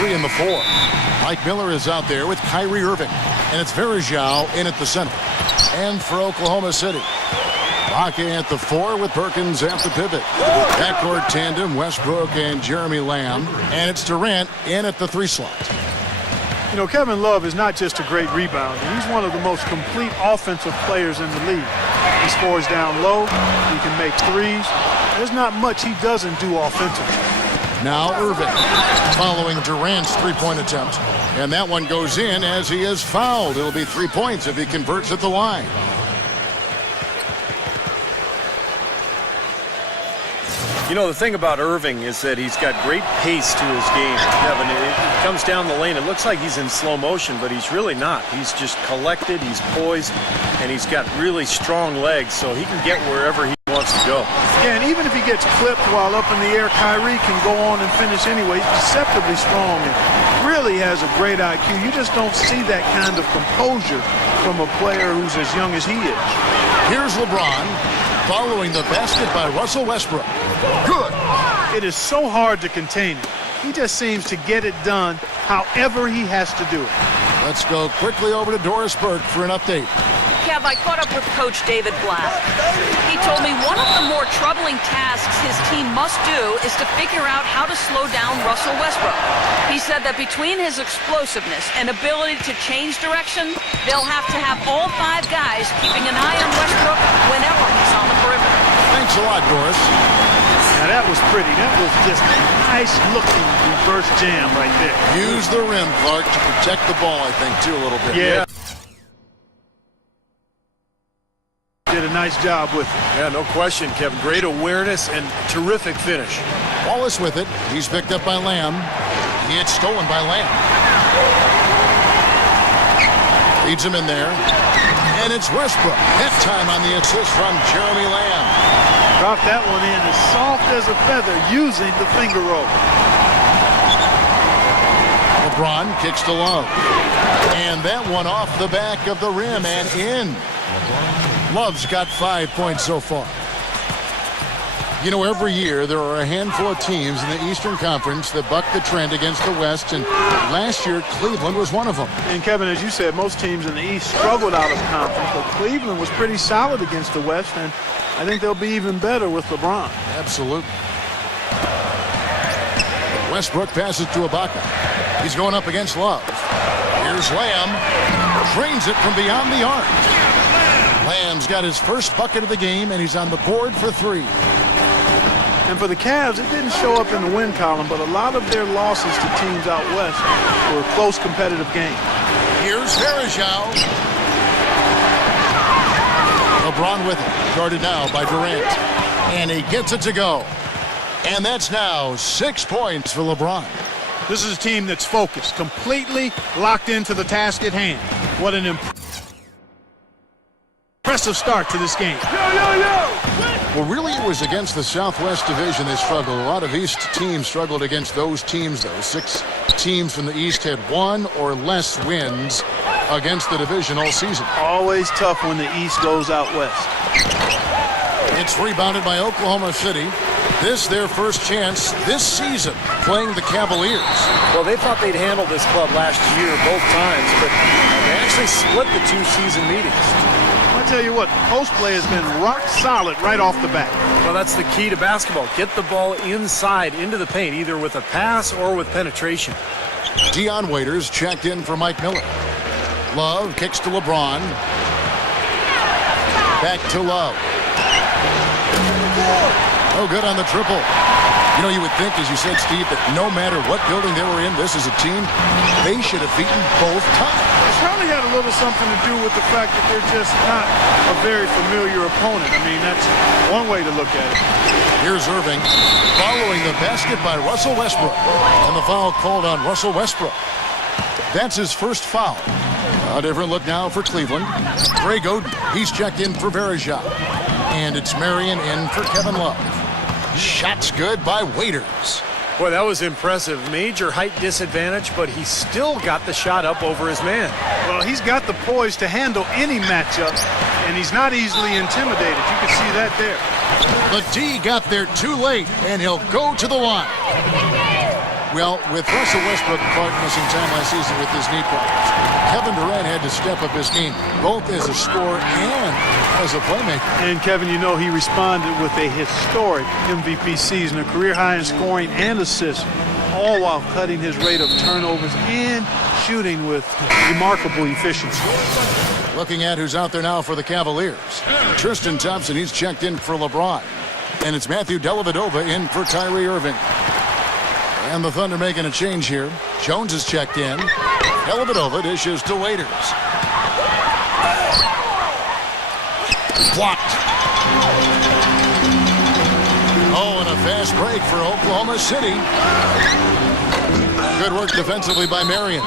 3 and the 4. Mike Miller is out there with Kyrie Irving. And it's Verjao in at the center. And for Oklahoma City, Baca at the 4 with Perkins at the pivot. Backcourt tandem, Westbrook and Jeremy Lamb. And it's Durant in at the 3 slot. You know, Kevin Love is not just a great rebounder. He's one of the most complete offensive players in the league. He scores down low. He can make threes. There's not much he doesn't do offensively. Now Irving following Durant's three-point attempt. And that one goes in as he is fouled. It'll be 3 points if he converts at the line. You know, the thing about Irving is that he's got great pace to his game, Kevin. It comes down the lane. It looks like he's in slow motion, but he's really not. He's just collected, he's poised, and he's got really strong legs, so he can get wherever he wants to go. Yeah, and even if he gets clipped while up in the air, Kyrie can go on and finish anyway. He's deceptively strong and really has a great IQ. You just don't see that kind of composure from a player who's as young as he is. Here's LeBron following the basket by Russell Westbrook. Good. It is so hard to contain him. He just seems to get it done however he has to do it. Let's go quickly over to Doris Burke for an update. Kev, I caught up with Coach David Blatt. He told me one of the more troubling tasks his team must do is to figure out how to slow down Russell Westbrook. He said that between his explosiveness and ability to change direction, they'll have to have all 5 guys keeping an eye on Westbrook whenever he's on the perimeter. Thanks a lot, Doris. Now that was pretty. That was just a nice-looking reverse jam right there. Use the rim, Clark, to protect the ball, I think, too, a little bit. Yeah. Did a nice job with it. Yeah, no question, Kevin. Great awareness and terrific finish. Wallace with it. He's picked up by Lamb. It's stolen by Lamb. Leads him in there. And it's Westbrook. That time on the assist from Jeremy Lamb. Dropped that one in as soft as a feather using the finger roll. LeBron kicks to Love. And that one off the back of the rim and in. Love's got 5 points so far. You know, every year there are a handful of teams in the Eastern Conference that buck the trend against the West, and last year Cleveland was one of them. And Kevin, as you said, most teams in the East struggled out of conference, but Cleveland was pretty solid against the West, and I think they'll be even better with LeBron. Absolutely. Westbrook passes to Ibaka. He's going up against Love. Here's Lamb. Drains it from beyond the arc. Lamb's got his first bucket of the game, and he's on the board for 3. And for the Cavs, it didn't show up in the win column, but a lot of their losses to teams out west were close competitive games. Here's Verjao. LeBron with it, guarded now by Durant. And he gets it to go. And that's now 6 points for LeBron. This is a team that's focused, completely locked into the task at hand. What an impressive start to this game. Well, really, it was against the Southwest Division they struggled. A lot of East teams struggled against those teams, though. 6 teams from the East had 1 or less wins against the division all season. Always tough when the East goes out west. It's rebounded by Oklahoma City. This their first chance this season playing the Cavaliers. Well, they thought they'd handle this club last year both times, but they actually split the 2 season meetings. I tell you what, post play has been rock solid right off the bat. Well, that's the key to basketball. Get the ball inside into the paint, either with a pass or with penetration. Dion Waiters checked in for Mike Miller. Love kicks to LeBron. Back to Love. Oh, good on the triple. You know, you would think, as you said, Steve, that no matter what building they were in, this is a team they should have beaten both times. It's probably had a little something to do with the fact that they're just not a very familiar opponent. I mean, that's one way to look at it. Here's Irving following the basket by Russell Westbrook. And the foul called on Russell Westbrook. That's his first foul. A different look now for Cleveland. Greg Oden, he's checked in for Verjao. And it's Marion in for Kevin Love. Shots good by Waiters. Boy, that was impressive. Major height disadvantage, but he still got the shot up over his man. Well, he's got the poise to handle any matchup, and he's not easily intimidated. You can see that there. The D got there too late, and he'll go to the line. Well, with Russell Westbrook Clark missing time last season with his knee problems, Kevin Durant had to step up his game, both as a scorer and as a playmaker. And Kevin, you know, he responded with a historic MVP season, a career high in scoring and assists, all while cutting his rate of turnovers and shooting with remarkable efficiency. Looking at who's out there now for the Cavaliers. Tristan Thompson, he's checked in for LeBron. And it's Matthew Dellavedova in for Kyrie Irving. And the Thunder making a change here. Jones is checked in. Dellavedova dishes to Waiters. Blocked. Oh, and a fast break for Oklahoma City. Good work defensively by Marion.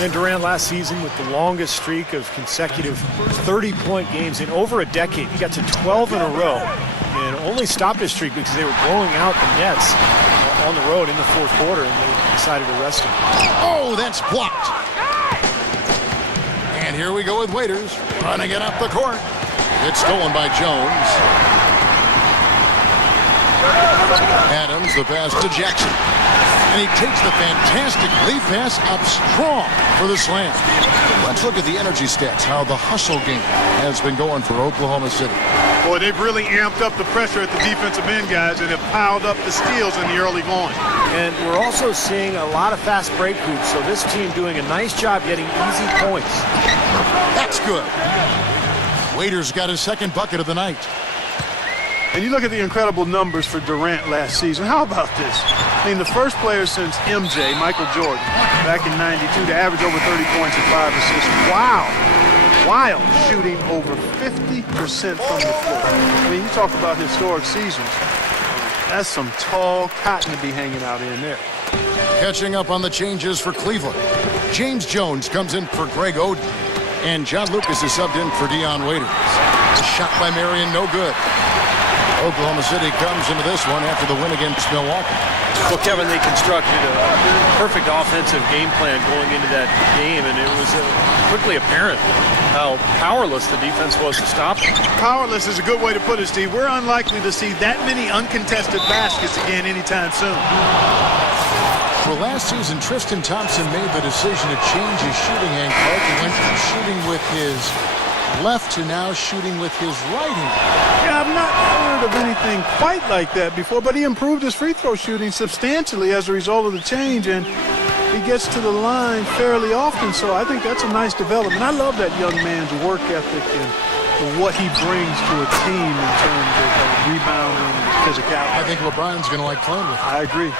And Durant last season with the longest streak of consecutive 30-point games in over a decade. He got to 12 in a row and only stopped his streak because they were blowing out the Nets on the road in the fourth quarter, and they decided to rest him. Oh, that's blocked. And here we go with Waiters running it up the court. It's stolen by Jones. Adams, the pass to Jackson. And he takes the fantastic lead pass up strong for the slam. Let's look at the energy stats, how the hustle game has been going for Oklahoma City. Boy, they've really amped up the pressure at the defensive end, guys, and have piled up the steals in the early going. And we're also seeing a lot of fast break hoops, so this team doing a nice job getting easy points. That's good. Waiters got his second bucket of the night. And you look at the incredible numbers for Durant last season. How about this? I mean, the first player since MJ, Michael Jordan, back in '92 to average over 30 points and 5 assists. Wow. While shooting over 50% from the floor. I mean, you talk about historic seasons. That's some tall cotton to be hanging out in there. Catching up on the changes for Cleveland. James Jones comes in for Greg Oden. And John Lucas is subbed in for Dion Waiters. A shot by Marion, no good. Oklahoma City comes into this one after the win against Milwaukee. Well, Kevin, they constructed a perfect offensive game plan going into that game, and it was quickly apparent how powerless the defense was to stop them. Powerless is a good way to put it, Steve. We're unlikely to see that many uncontested baskets again anytime soon. For last season, Tristan Thompson made the decision to change his shooting angle. He went from shooting with his left to now shooting with his right hand. Yeah, I've not heard of anything quite like that before, but he improved his free throw shooting substantially as a result of the change, and he gets to the line fairly often, so I think that's a nice development. I love that young man's work ethic and what he brings to a team in terms of rebounding and physicality. I think LeBron's going to like playing with him. I agree.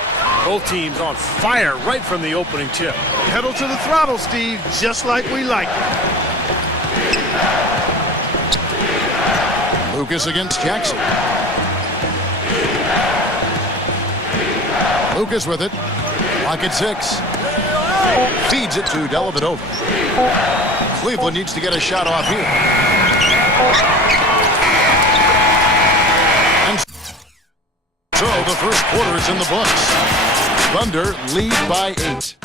Both teams on fire right from the opening tip. Pedal to the throttle, Steve, just like we like it. Lucas against Jackson. Lucas with it. Lock at 6. Feeds it to Dellavedova. Cleveland needs to get a shot off here. And so the first quarter is in the books. Thunder lead by 8.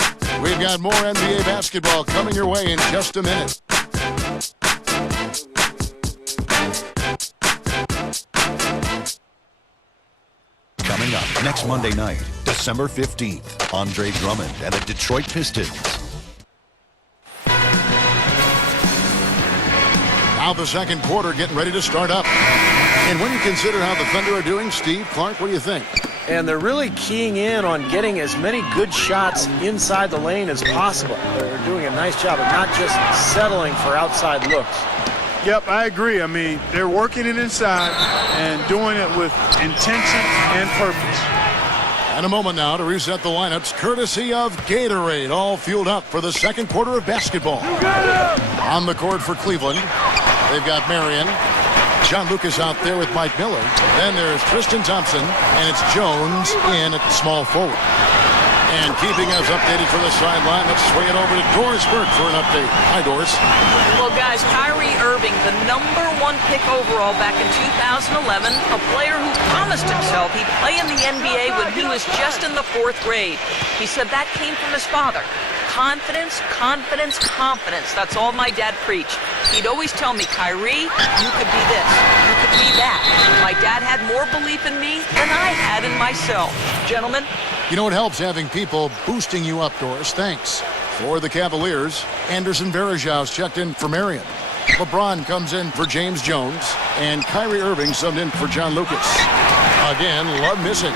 We've got more NBA basketball coming your way in just a minute. Coming up next Monday night, December 15th, Andre Drummond and the Detroit Pistons. Now the second quarter getting ready to start up. And when you consider how the Thunder are doing, Steve, Clark, what do you think? And they're really keying in on getting as many good shots inside the lane as possible. They're doing a nice job of not just settling for outside looks. Yep, I agree. I mean, they're working it inside and doing it with intention and purpose. And a moment now to reset the lineups, courtesy of Gatorade, all fueled up for the second quarter of basketball. On the court for Cleveland, they've got Marion. John Lucas out there with Mike Miller. Then there's Tristan Thompson, and it's Jones in at the small forward. And keeping us updated from the sideline, let's swing it over to Doris Burke for an update. Hi, Doris. Well, guys, Kyrie Irving, the #1 pick overall back in 2011, a player who promised himself he'd play in the NBA when he was just in the 4th grade. He said that came from his father. Confidence, confidence, confidence. That's all my dad preached. He'd always tell me, Kyrie, you could be this, you could be that. My dad had more belief in me than I had in myself. Gentlemen, You know, it helps having people boosting you up, Doris. Thanks. For the Cavaliers, Anderson Varejau's checked in for Marion. LeBron comes in for James Jones, and Kyrie Irving subbed in for John Lucas. Again, Love missing.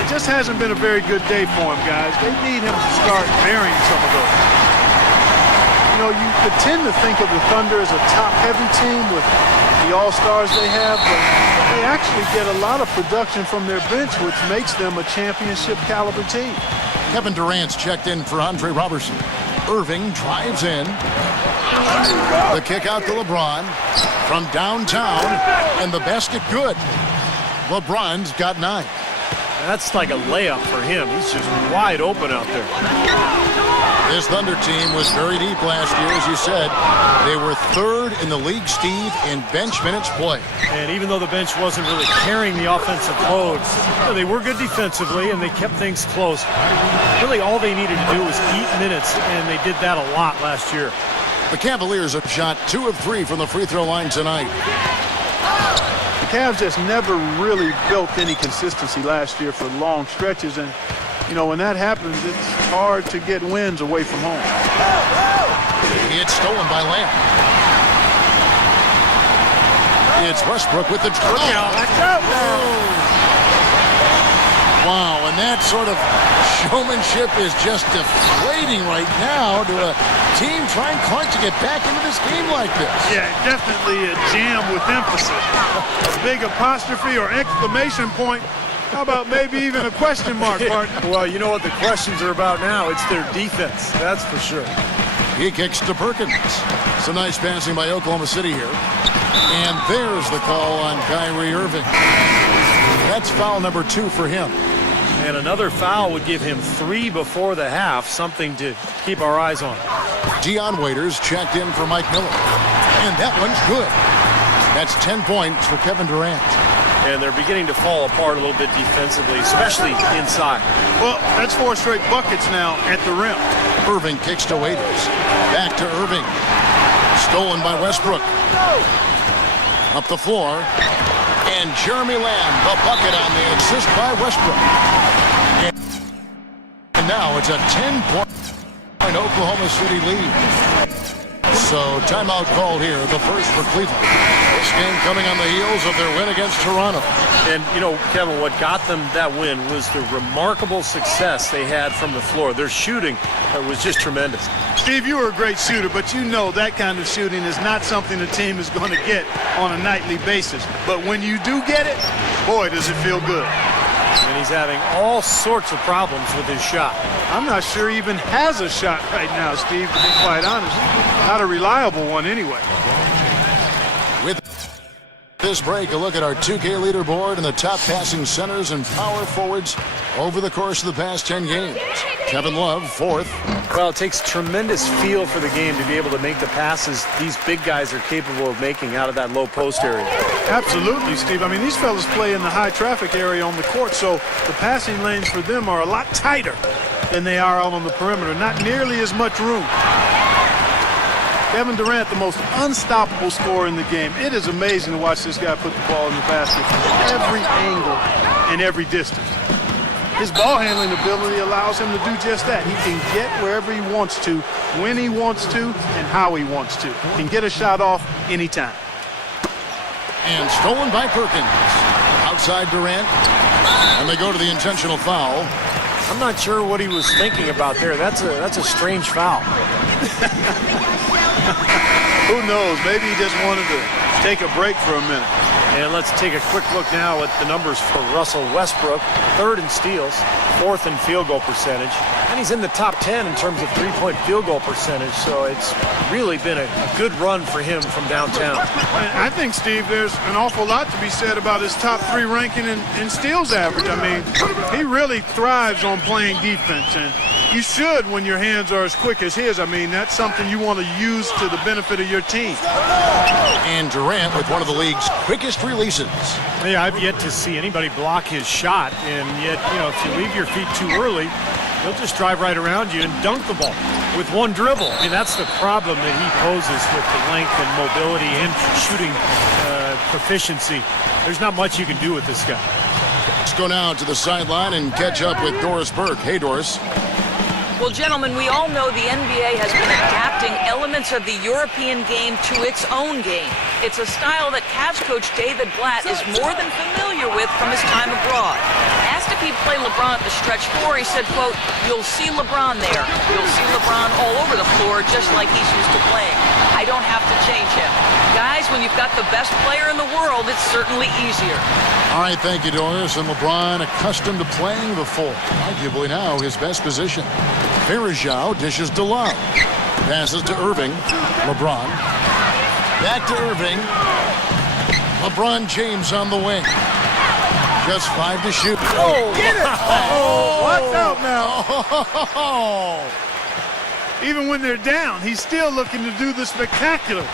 It just hasn't been a very good day for him, guys. They need him to start burying some of those. You know, you could tend to think of the Thunder as a top-heavy team with the all-stars they have, but they actually get a lot of production from their bench, which makes them a championship-caliber team. Kevin Durant's checked in for Andre Robertson. Irving drives in. The kick out to LeBron from downtown, and the basket good. LeBron's got 9. That's like a layup for him. He's just wide open out there. This Thunder team was very deep last year, as you said. They were 3rd in the league, Steve, in bench minutes played. And even though the bench wasn't really carrying the offensive loads, they were good defensively, and they kept things close. Really, all they needed to do was eat minutes, and they did that a lot last year. The Cavaliers have shot 2 of 3 from the free throw line tonight. The Cavs just never really built any consistency last year for long stretches, and you know, when that happens, it's hard to get wins away from home. It's stolen by Lamb. It's Westbrook with the Wow, and that sort of showmanship is just deflating right now to a team trying to get back into this game like this. Yeah, definitely a jam with emphasis. A big apostrophe or exclamation point. How about maybe even a question mark, partner? Well, you know what the questions are about now. It's their defense, that's for sure. He kicks to Perkins. Some nice passing by Oklahoma City here. And there's the call on Kyrie Irving. That's foul number 2 for him. And another foul would give him 3 before the half, something to keep our eyes on. Dion Waiters checked in for Mike Miller. And that one's good. That's 10 points for Kevin Durant. And they're beginning to fall apart a little bit defensively, especially inside. Well, that's 4 straight buckets now at the rim. Irving kicks to Waiters. Back to Irving. Stolen by Westbrook. Up the floor. And Jeremy Lamb, the bucket on the assist by Westbrook. And now it's a 10-point Oklahoma City lead. So timeout called here, the first for Cleveland. This game coming on the heels of their win against Toronto. And, you know, Kevin, what got them that win was the remarkable success they had from the floor. Their shooting was just tremendous. Steve, you were a great shooter, but you know that kind of shooting is not something the team is going to get on a nightly basis. But when you do get it, boy, does it feel good. And he's having all sorts of problems with his shot. I'm not sure he even has a shot right now, Steve, to be quite honest. Not a reliable one anyway. With this break, a look at our 2K leaderboard and the top passing centers and power forwards over the course of the past 10 games. Kevin Love, 4th. Well, it takes tremendous feel for the game to be able to make the passes these big guys are capable of making out of that low post area. Absolutely, Steve. I mean, these fellas play in the high traffic area on the court, so the passing lanes for them are a lot tighter than they are out on the perimeter. Not nearly as much room. Kevin Durant, the most unstoppable scorer in the game. It is amazing to watch this guy put the ball in the basket from every angle and every distance. His ball handling ability allows him to do just that. He can get wherever he wants to, when he wants to, and how he wants to. He can get a shot off anytime. And stolen by Perkins. Outside Durant. And they go to the intentional foul. I'm not sure what he was thinking about there. That's a strange foul. Who knows? Maybe he just wanted to take a break for a minute. And let's take a quick look now at the numbers for Russell Westbrook. 3rd in steals, 4th in field goal percentage. And he's in the top 10 in terms of 3-point field goal percentage. So it's really been a good run for him from downtown. I think, Steve, there's an awful lot to be said about his top 3 ranking in steals average. I mean, he really thrives on playing defense. And you should when your hands are as quick as his. I mean, that's something you want to use to the benefit of your team. And Durant with one of the league's quickest releases. Yeah, I've yet to see anybody block his shot, and yet, you know, if you leave your feet too early, he'll just drive right around you and dunk the ball with one dribble. I mean, that's the problem that he poses with the length and mobility and shooting proficiency. There's not much you can do with this guy. Let's go now to the sideline and catch up with Doris Burke. Hey, Doris. Well, gentlemen, we all know the NBA has been adapting elements of the European game to its own game. It's a style that Cavs coach David Blatt is more than familiar with from his time abroad. Asked if he'd play LeBron at the stretch four, he said, quote, "You'll see LeBron there. You'll see LeBron all over the floor just like he's used to playing. I don't have to change him." Guys, when you've got the best player in the world, it's certainly easier. All right, thank you, Doris. And LeBron accustomed to playing the four. Arguably now his best position. Varejao dishes to Love. Passes to Irving. LeBron. Back to Irving. LeBron James on the wing. Just 5 to shoot. Oh, get it! Oh, watch out now. Oh. Even when they're down, he's still looking to do the spectacular.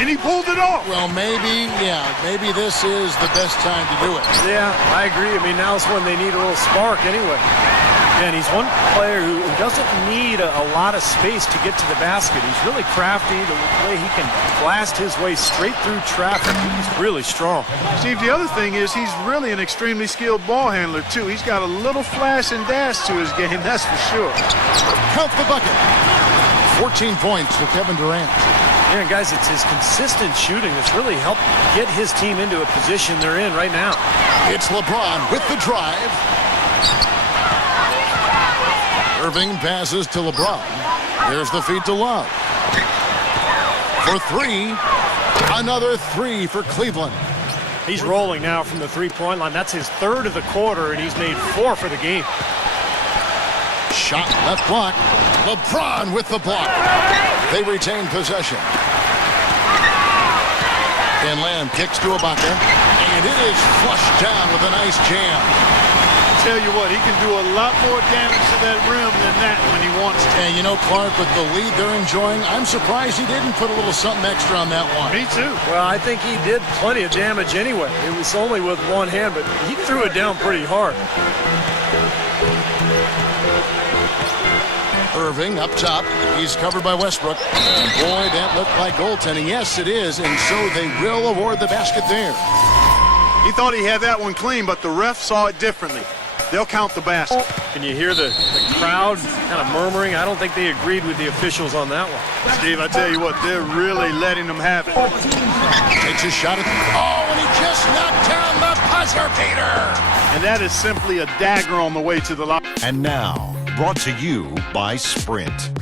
And he pulled it off. Well, maybe this is the best time to do it. Yeah, I agree. I mean, now's when they need a little spark anyway. And he's one player who doesn't need a lot of space to get to the basket. He's really crafty. The way he can blast his way straight through traffic. He's really strong. Steve, the other thing is he's really an extremely skilled ball handler, too. He's got a little flash and dash to his game, that's for sure. Count the bucket. 14 points for Kevin Durant. Yeah, and guys, it's his consistent shooting that's really helped get his team into a position they're in right now. It's LeBron with the drive. Irving passes to LeBron. There's the feed to Love. For three. Another three for Cleveland. He's rolling now from the three-point line. That's his third of the quarter, and he's made 4 for the game. Shot left block. LeBron with the block. They retain possession. And Lamb kicks to Ibaka. And it is flushed down with a nice jam. Tell you what, he can do a lot more damage to that rim than that when he wants to. And you know, Clark, with the lead they're enjoying, I'm surprised he didn't put a little something extra on that one. Me too. Well, I think he did plenty of damage anyway. It was only with one hand, but he threw it down pretty hard. Irving up top. He's covered by Westbrook. And boy, that looked like goaltending. Yes, it is. And so they will award the basket there. He thought he had that one clean, but the ref saw it differently. They'll count the basket. Can you hear the crowd kind of murmuring? I don't think they agreed with the officials on that one. Steve, I tell you what, they're really letting them have it. Takes a shot at and he just knocked down the buzzer beater. And that is simply a dagger on the way to the line. And now, brought to you by Sprint.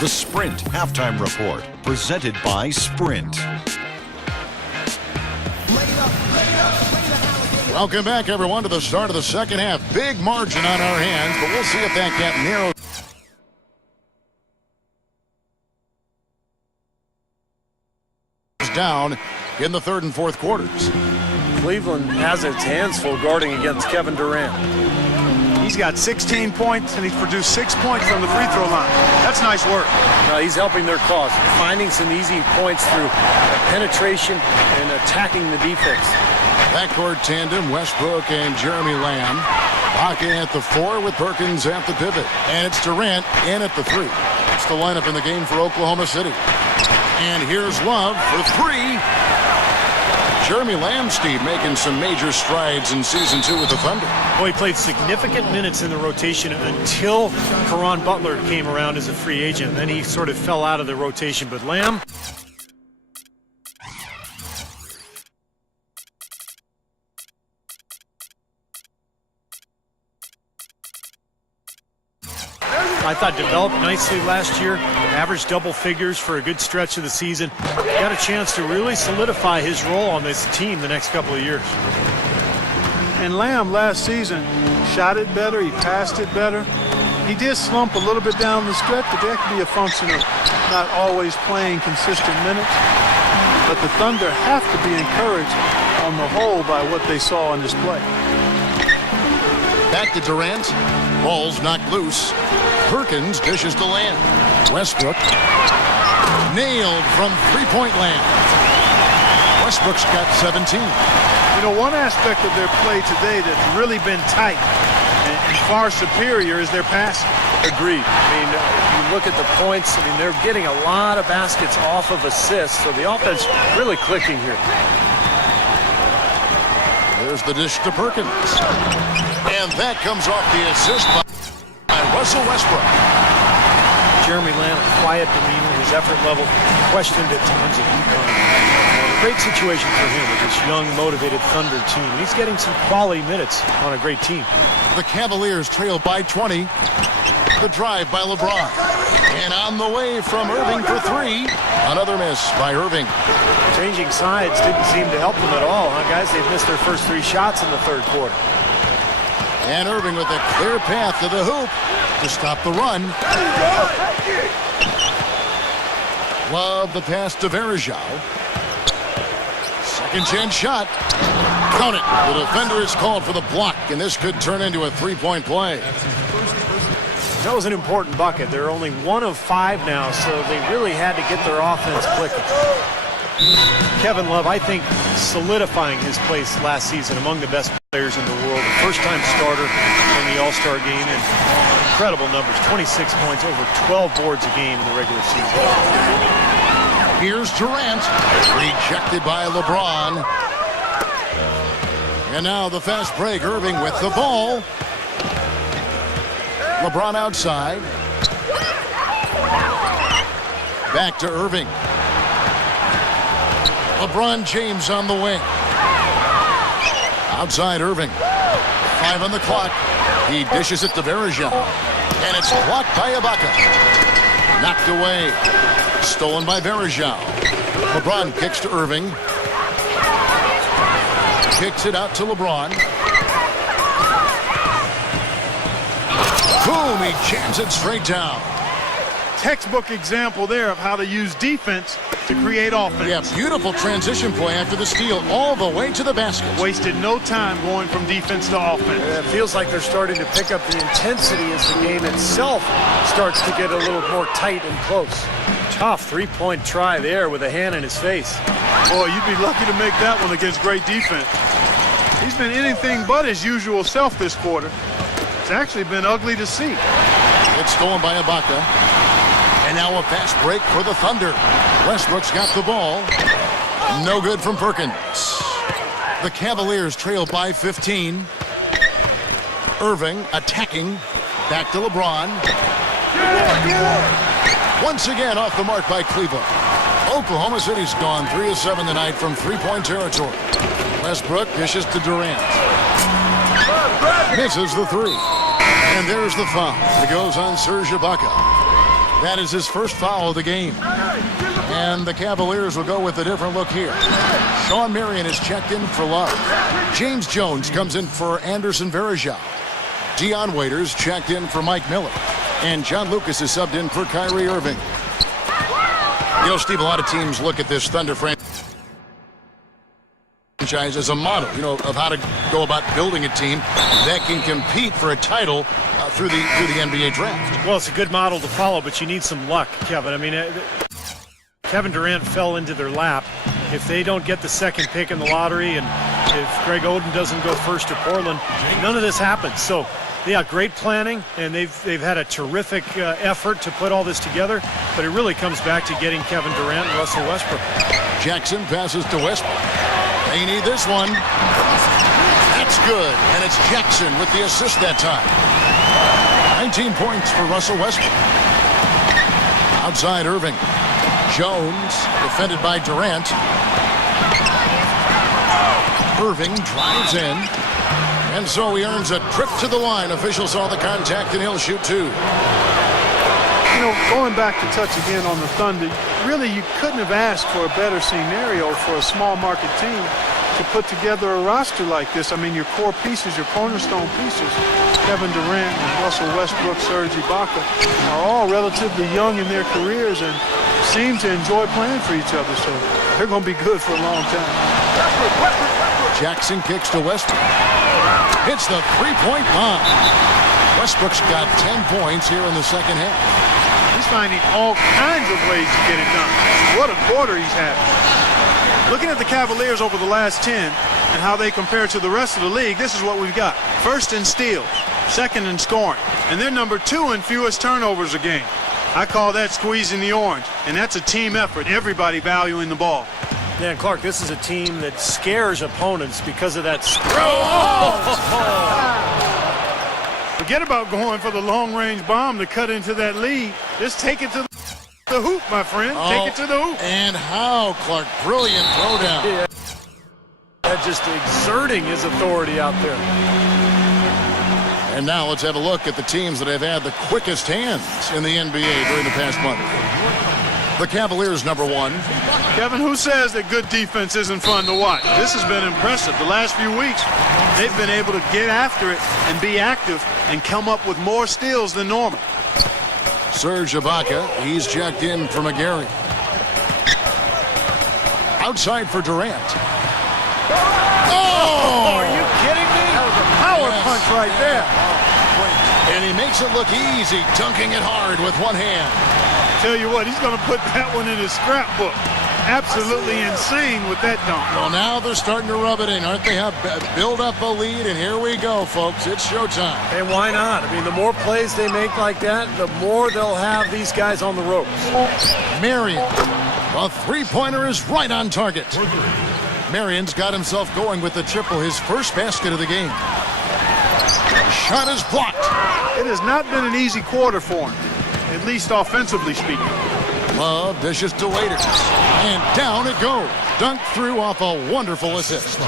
The Sprint Halftime Report, presented by Sprint. Welcome back, everyone, to the start of the second half. Big margin on our hands, but we'll see if that gap narrows down in the third and fourth quarters. Cleveland has its hands full guarding against Kevin Durant. He's got 16 points, and he's produced 6 points from the free throw line. That's nice work. He's helping their cause, finding some easy points through penetration and attacking the defense. Backcourt tandem, Westbrook and Jeremy Lamb. Ibaka at the 4 with Perkins at the pivot. And it's Durant in at the 3. It's the lineup in the game for Oklahoma City. And here's Love for 3. Jeremy Lamb, Steve, making some major strides in Season 2 with the Thunder. Well, he played significant minutes in the rotation until Caron Butler came around as a free agent. Then he sort of fell out of the rotation. But Lamb... I thought developed nicely last year, averaged double figures for a good stretch of the season. Got a chance to really solidify his role on this team the next couple of years. And Lamb last season shot it better, he passed it better. He did slump a little bit down the stretch, but that could be a function of not always playing consistent minutes. But the Thunder have to be encouraged on the whole by what they saw in this play. Back to Durant. Ball's knocked loose. Perkins dishes to Lamb. Westbrook nailed from three-point land. Westbrook's got 17. You know, one aspect of their play today that's really been tight and far superior is their passing. Agreed. I mean, you look at the points, I mean, they're getting a lot of baskets off of assists, so the offense really clicking here. There's the dish to Perkins. And that comes off the assist by Russell Westbrook. Jeremy Lamb, quiet demeanor, his effort level questioned at times at UConn. Great situation for him with this young, motivated Thunder team. He's getting some quality minutes on a great team. The Cavaliers trail by 20. The drive by LeBron. And on the way from Irving for three. Another miss by Irving. Changing sides didn't seem to help them at all, huh, guys? They've missed their first three shots in the third quarter. And Irving with a clear path to the hoop to stop the run. Love the pass to Verajao. Second chance shot. Count it. The defender is called for the block, and this could turn into a three-point play. That was an important bucket. They're only 1 of 5 now, so they really had to get their offense clicking. Kevin Love, I think, solidifying his place last season among the best players in the world. First-time starter in the All-Star game, and incredible numbers. 26 points, over 12 boards a game in the regular season. Here's Durant, rejected by LeBron. And now the fast break, Irving with the ball. LeBron outside. Back to Irving. LeBron James on the wing. Outside Irving. 5 on the clock. He dishes it to Verajao. And it's blocked by Ibaka. Knocked away. Stolen by Verajao. LeBron kicks to Irving. Kicks it out to LeBron. Boom, he jams it straight down. Textbook example there of how to use defense to create offense. Yeah, beautiful transition play after the steal all the way to the basket. Wasted no time going from defense to offense. It feels like they're starting to pick up the intensity as the game itself starts to get a little more tight and close. Tough three-point try there with a hand in his face. Boy, you'd be lucky to make that one against great defense. He's been anything but his usual self this quarter. It's actually been ugly to see. It's stolen by Ibaka. And now a fast break for the Thunder. Westbrook's got the ball. No good from Perkins. The Cavaliers trail by 15. Irving attacking. Back to LeBron. Once again off the mark by Cleveland. Oklahoma City's gone 3 of 7 tonight from three-point territory. Westbrook dishes to Durant. Misses the three. And there's the foul. It goes on Serge Ibaka. That is his first foul of the game. And the Cavaliers will go with a different look here. Sean Marion is checked in for Love. James Jones comes in for Anderson Verajao. Dion Waiters checked in for Mike Miller. And John Lucas is subbed in for Kyrie Irving. You know, Steve, a lot of teams look at this Thunder franchise as a model, you know, of how to go about building a team that can compete for a title through the NBA draft. Well, it's a good model to follow, but you need some luck, Kevin. I mean, Kevin Durant fell into their lap. If they don't get the second pick in the lottery, and if Greg Oden doesn't go first to Portland, none of this happens. So, yeah, great planning, and they've had a terrific effort to put all this together, but it really comes back to getting Kevin Durant and Russell Westbrook. Jackson passes to Westbrook. They need this one. That's good, and it's Jackson with the assist that time. 19 points for Russell Westbrook. Outside Irving. Jones, defended by Durant. Irving drives in. And so he earns a trip to the line. Officials saw the contact, and he'll shoot two. You know, going back to touch again on the Thunder, really you couldn't have asked for a better scenario for a small market team to put together a roster like this. I mean, your core pieces, your cornerstone pieces, Kevin Durant and Russell Westbrook, Serge Ibaka, are all relatively young in their careers and seem to enjoy playing for each other. So they're going to be good for a long time. Jackson kicks to Westbrook. Hits the three-point line. Westbrook's got 10 points here in the second half. He's finding all kinds of ways to get it done. What a quarter he's had. Looking at the Cavaliers over the last 10 and how they compare to the rest of the league, this is what we've got. First in steals, second in scoring, and they're number 2 in fewest turnovers a game. I call that squeezing the orange, and that's a team effort, everybody valuing the ball. Yeah, and Clark, this is a team that scares opponents because of that. Forget about going for the long-range bomb to cut into that lead. Just take it to the hoop, my friend. Take it to the hoop. And how, Clark, brilliant throwdown. Yeah. Just exerting his authority out there. And now let's have a look at the teams that have had the quickest hands in the NBA during the past month. The Cavaliers, number 1. Kevin, who says that good defense isn't fun to watch? This has been impressive. The last few weeks, they've been able to get after it and be active and come up with more steals than normal. Serge Ibaka, he's checked in for McGarry. Outside for Durant. Oh, are you kidding me? That was a power punch right there. And he makes it look easy, dunking it hard with one hand. Tell you what, he's going to put that one in his scrapbook. Absolutely insane with that dunk. Well, now they're starting to rub it in, aren't they? Have build up a lead, and here we go, folks. It's showtime. And why not? I mean, the more plays they make like that, the more they'll have these guys on the ropes. Marion, a three-pointer is right on target. Marion's got himself going with the triple, his first basket of the game. Shot is blocked. It has not been an easy quarter for him, at least offensively speaking. Love dishes to Waiters. And down it goes. Dunked through off a wonderful assist.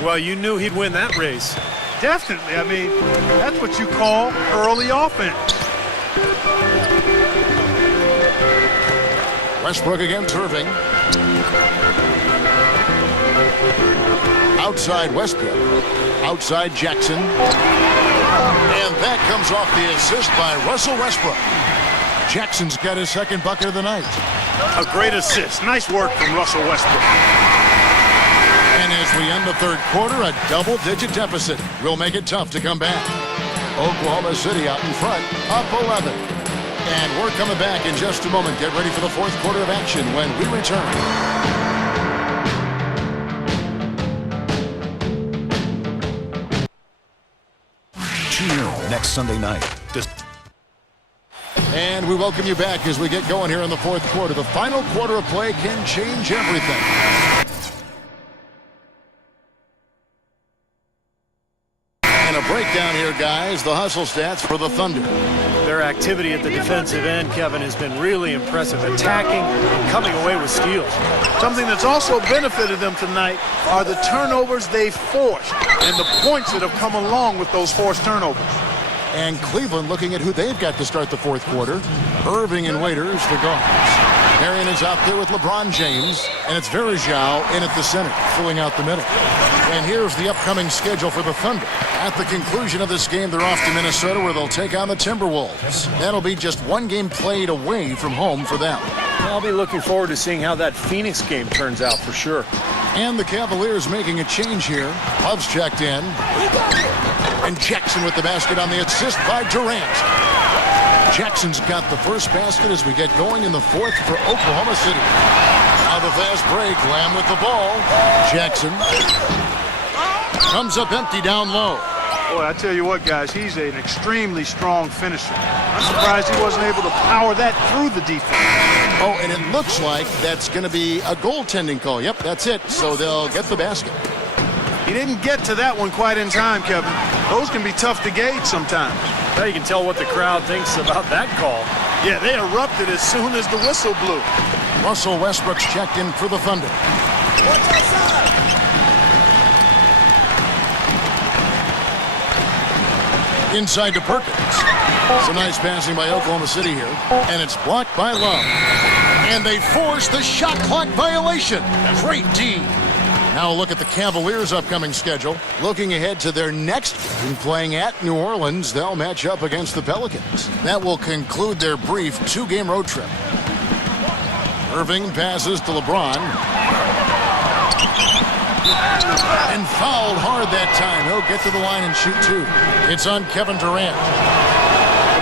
Well, you knew he'd win that race. Definitely. I mean, that's what you call early offense. Westbrook against Irving. Outside Westbrook. Outside Jackson. And that comes off the assist by Russell Westbrook. Jackson's got his second bucket of the night. A great assist. Nice work from Russell Westbrook. And as we end the third quarter, a double-digit deficit will make it tough to come back. Oklahoma City out in front, up 11. And we're coming back in just a moment. Get ready for the fourth quarter of action when we return. Tune in next Sunday night. And we welcome you back as we get going here in the fourth quarter. The final quarter of play can change everything. And a breakdown here, guys. The hustle stats for the Thunder. Their activity at the defensive end, Kevin, has been really impressive. Attacking and coming away with steals. Something that's also benefited them tonight are the turnovers they've forced and the points that have come along with those forced turnovers. And Cleveland looking at who they've got to start the fourth quarter. Irving and Waiters, the guards. Marion is out there with LeBron James, and it's Verjao in at the center, filling out the middle. And here's the upcoming schedule for the Thunder. At the conclusion of this game, they're off to Minnesota, where they'll take on the Timberwolves. That'll be just one game played away from home for them. I'll be looking forward to seeing how that Phoenix game turns out for sure. And the Cavaliers making a change here. Love's checked in. And Jackson with the basket on the assist by Durant. Jackson's got the first basket as we get going in the fourth for Oklahoma City. Now the fast break. Lamb with the ball. Jackson comes up empty down low. Boy, I tell you what, guys, he's an extremely strong finisher. I'm surprised he wasn't able to power that through the defense. Oh, and it looks like that's going to be a goaltending call. Yep, that's it. So they'll get the basket. He didn't get to that one quite in time, Kevin. Those can be tough to gauge sometimes. Now you can tell what the crowd thinks about that call. Yeah, they erupted as soon as the whistle blew. Russell Westbrook's checked in for the Thunder. What's outside? Inside to Perkins. Some nice passing by Oklahoma City here. And it's blocked by Love. And they force the shot clock violation. Great D. Now look at the Cavaliers' upcoming schedule. Looking ahead to their next game, playing at New Orleans, they'll match up against the Pelicans. That will conclude their brief two-game road trip. Irving passes to LeBron. And fouled hard that time. He'll get to the line and shoot two. It's on Kevin Durant.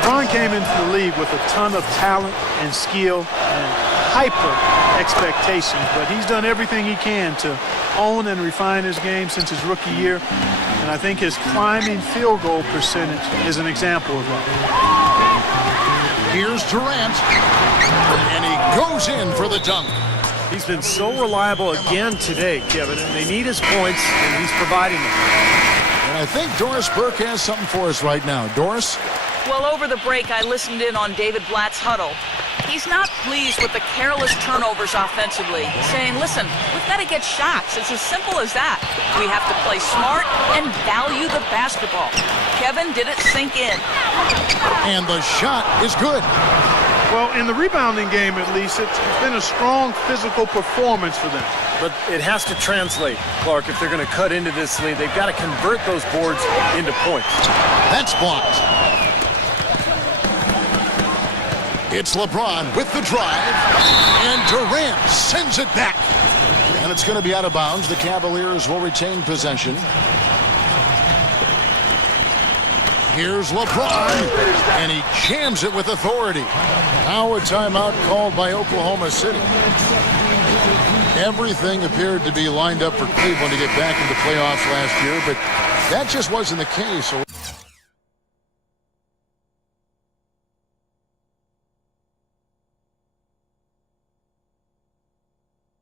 LeBron came into the league with a ton of talent and skill, and hyper expectations, but he's done everything he can to own and refine his game since his rookie year, and I think his climbing field goal percentage is an example of that. Here's Durant, and he goes in for the dunk. He's been so reliable again today, Kevin, and they need his points, and he's providing them. And I think Doris Burke has something for us right now. Doris? Well, over the break, I listened in on David Blatt's huddle. He's not pleased with the careless turnovers offensively, saying, listen, we've got to get shots. It's as simple as that. We have to play smart and value the basketball. Kevin, did it sink in? And the shot is good. Well, in the rebounding game, at least, it's been a strong physical performance for them. But it has to translate, Clark. If they're going to cut into this lead, they've got to convert those boards into points. That's blocked. It's LeBron with the drive, and Durant sends it back. And it's going to be out of bounds. The Cavaliers will retain possession. Here's LeBron, and he jams it with authority. Now a timeout called by Oklahoma City. Everything appeared to be lined up for Cleveland to get back into playoffs last year, but that just wasn't the case.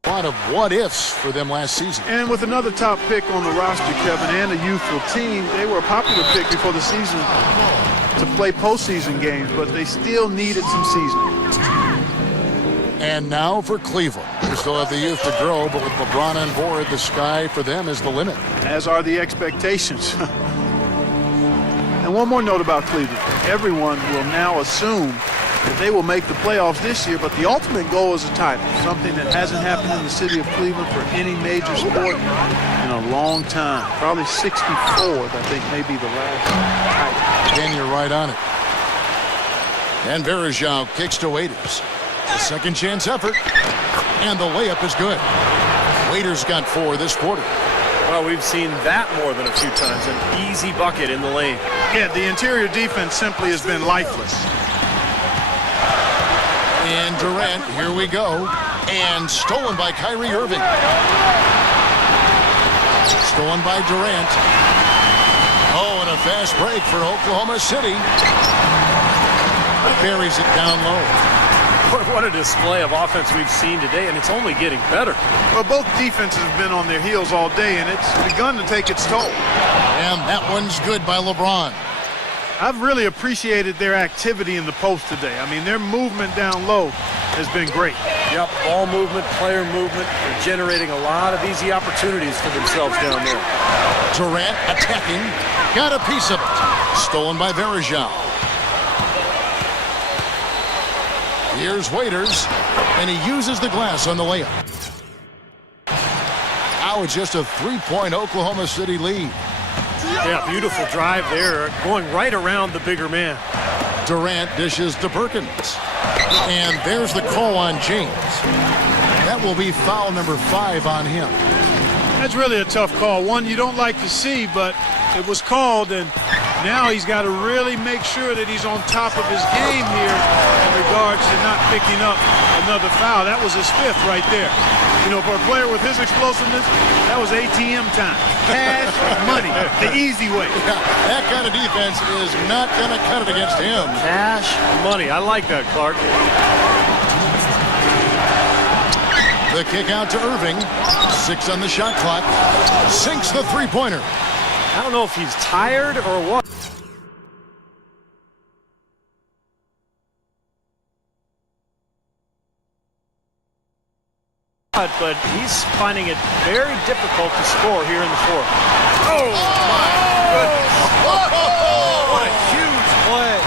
A lot of what-ifs for them last season. And with another top pick on the roster, Kevin, and a youthful team, they were a popular pick before the season to play postseason games, but they still needed some seasoning. And now for Cleveland. They still have the youth to grow, but with LeBron on board, the sky for them is the limit. As are the expectations. And one more note about Cleveland. Everyone will now assume that they will make the playoffs this year, but the ultimate goal is a title, something that hasn't happened in the city of Cleveland for any major sport in a long time. Probably 64th, I think, may be the last title. And you're right on it. And Verajao kicks to Waiters. A second chance effort, and the layup is good. Waiters got 4 this quarter. Well, we've seen that more than a few times. An easy bucket in the lane. Yeah, the interior defense simply has been lifeless. And Durant, here we go. And stolen by Kyrie Irving. Stolen by Durant. Oh, and a fast break for Oklahoma City. Buries it down low. What a display of offense we've seen today, and it's only getting better. Well, both defenses have been on their heels all day, and it's begun to take its toll. And that one's good by LeBron. I've really appreciated their activity in the post today. I mean, their movement down low has been great. Yep, ball movement, player movement. They're generating a lot of easy opportunities for themselves down there. Durant attacking. Got a piece of it. Stolen by Verajao. Here's Waiters, and he uses the glass on the layup. Now it's just a 3-point Oklahoma City lead. Yeah, beautiful drive there, going right around the bigger man. Durant dishes to Perkins. And there's the call on James. That will be foul number 5 on him. That's really a tough call. One you don't like to see, but it was called, and now he's got to really make sure that he's on top of his game here in regards to not picking up another foul. That was his 5th right there. You know, for a player with his explosiveness, that was ATM time. Cash money, the easy way. Yeah, that kind of defense is not going to cut it against him. Cash money. I like that, Clark. The kick out to Irving. 6 on the shot clock. Sinks the three-pointer. I don't know if he's tired or what. But he's finding it very difficult to score here in the 4th. Oh, my goodness. What a huge play.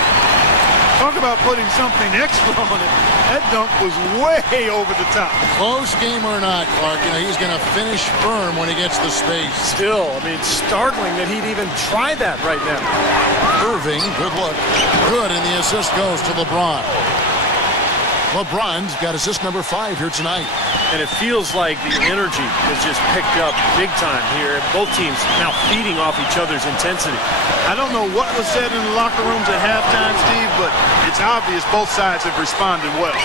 Talk about putting something extra on it. That dunk was way over the top. Close game or not, Clark, you know, he's going to finish firm when he gets the space. Still, I mean, startling that he'd even try that right now. Irving, good look. Good, and the assist goes to LeBron. LeBron's got assist number 5 here tonight. And it feels like the energy has just picked up big time here. Both teams now feeding off each other's intensity. I don't know what was said in the locker rooms at halftime, Steve, but it's obvious both sides have responded well.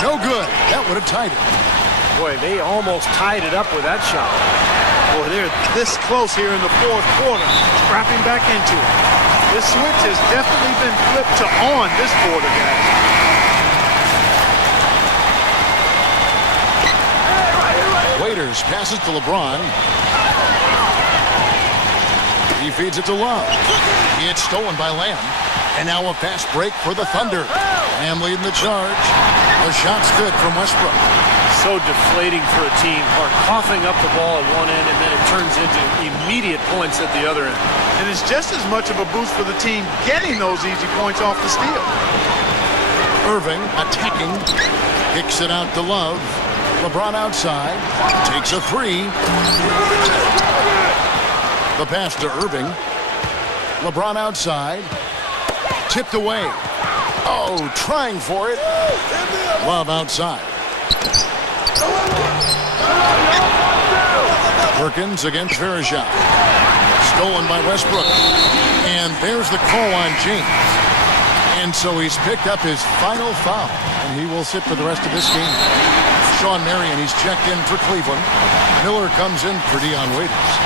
No good. That would have tied it. Boy, they almost tied it up with that shot. Boy, they're this close here in the fourth quarter. Scrapping back into it. This switch has definitely been flipped to on this quarter, guys. Waiters passes to LeBron. He feeds it to Love. It's stolen by Lamb. And now a fast break for the Thunder. Lamb leading the charge. The shot's good from Westbrook. So deflating for a team. Coughing up the ball at one end, and then it turns into immediate points at the other end. And it's just as much of a boost for the team getting those easy points off the steal. Irving attacking. Kicks it out to Love. LeBron outside. Takes a three. The pass to Irving. LeBron outside. Tipped away. Oh, trying for it. Love outside. Perkins against Verejao. Stolen by Westbrook. And there's the call on James. And so he's picked up his final foul. And he will sit for the rest of this game. Sean Marion, he's checked in for Cleveland. Miller comes in for Dion Waiters.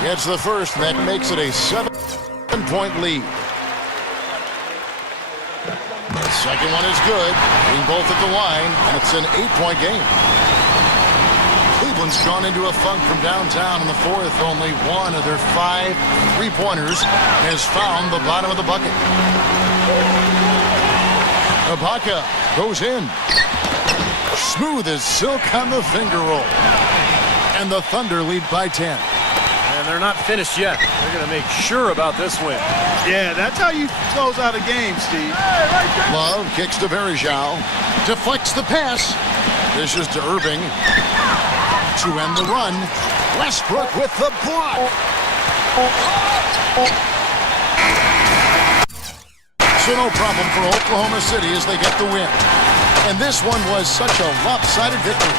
Gets the first. That makes it a 7-point lead. The second one is good. Being both at the line. And it's an 8-point game. Cleveland's gone into a funk from downtown in the fourth. Only one of their 5 3-pointers has found the bottom of the bucket. Ibaka goes in. Smooth as silk on the finger roll. And the Thunder lead by 10. And they're not finished yet. They're going to make sure about this win. Yeah, that's how you close out a game, Steve. Love kicks to Verejao. Deflects the pass. Dishes to Irving. To end the run. Westbrook with the block. So no problem for Oklahoma City as they get the win. And this one was such a lopsided victory.